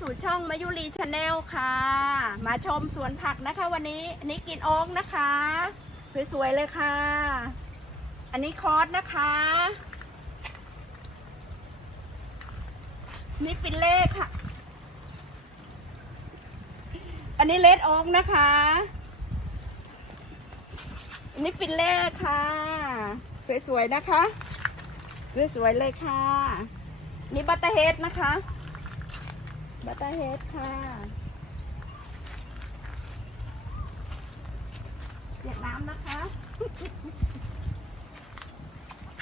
สู่ช่องมายุรีชาแนลค่ะ มาชมสวนผักนะคะ วันนี้อันนี้กินโอ๊กนะคะ สวยๆเลยค่ะ อันนี้คอสนะคะนี่ฟินเล่ค่ะ อันนี้เลดโอ๊กนะคะ อันนี้ฟินเล่ค่ะ สวยๆนะคะ สวยๆเลยค่ะ นี่บัตเตอร์เฮดนะคะ บัตเตอร์เฮดค่ะเปียกน้ำนะคะ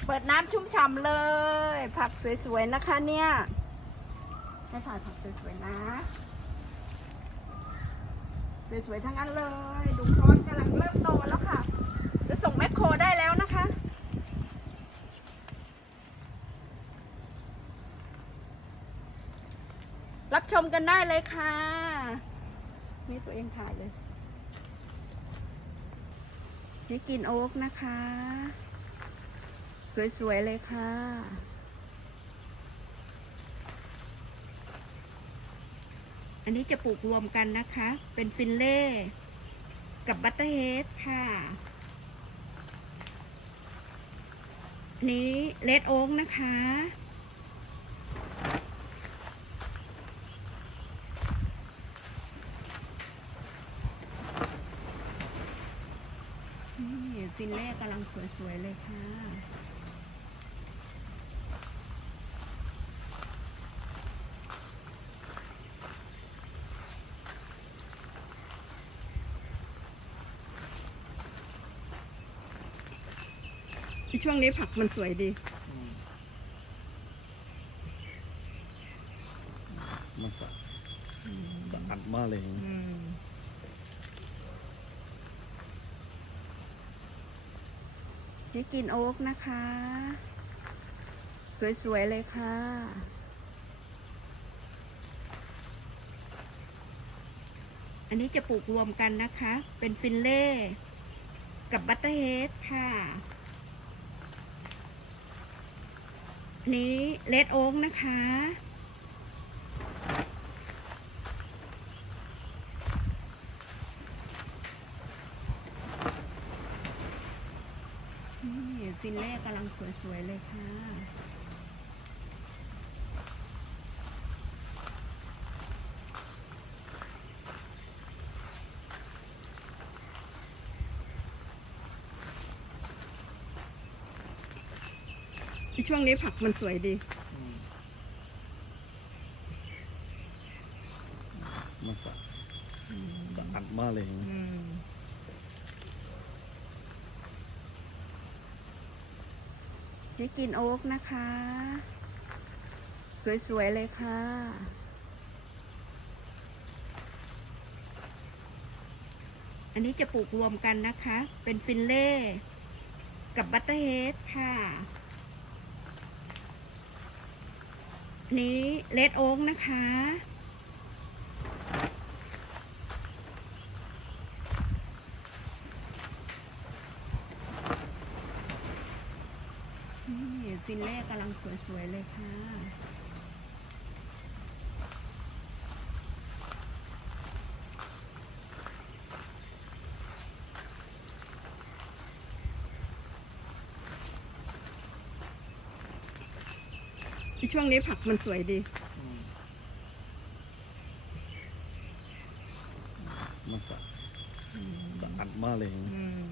เปิดน้ำชุ่มฉ่ำเลย ผักสวยๆนะคะเนี่ยให้ถ่ายผักสวยๆนะสวยๆทั้งนั้นเลย ดูคอนกำลังเริ่มโตแล้วค่ะ จะส่งแมคโครได้แล้วนะคะ รับชมกันได้เลยค่ะ นี่ตัวเองถ่ายเลยนี่กินโอ๊กนะคะ สวย ๆ เลยค่ะอันนี้จะปลูกรวมกันนะคะ เป็นฟินเล่กับบัตเตอร์เฮดค่ะนนี้เลดโอ๊กนะคะ นี่ ฟินเล่กำลังสวยๆเลยค่ะ ช่วงนี้ผักมันสวยดี มันสะสะอาดมากเลย นี่กินโอ๊กนะคะ สวย ๆ เลยค่ะ อันนี้จะปลูกรวมกันนะคะ เป็นฟินเล่กับบัตเตอร์เฮดค่ะนี้เลดโอ๊กนะคะ นี่ฟินเล่กำลังสวย ๆ เลยค่ะ ช่วงนี้ผักมันสวยดี มันสะอาดมากเลย นี่กินโอ๊กนะคะ สวย ๆ เลยค่ะอันนี้จะปลูกรวมกันนะคะ เป็นฟินเล่กับบัตเตอร์เฮดค่ะนนี้เลดโอ๊กนะคะ นี่ฟินเล่กำลังสวยๆเลยค่ะ ช่วงนี้ผักมันสวยดี มันสะสะอาดมากเลย อืม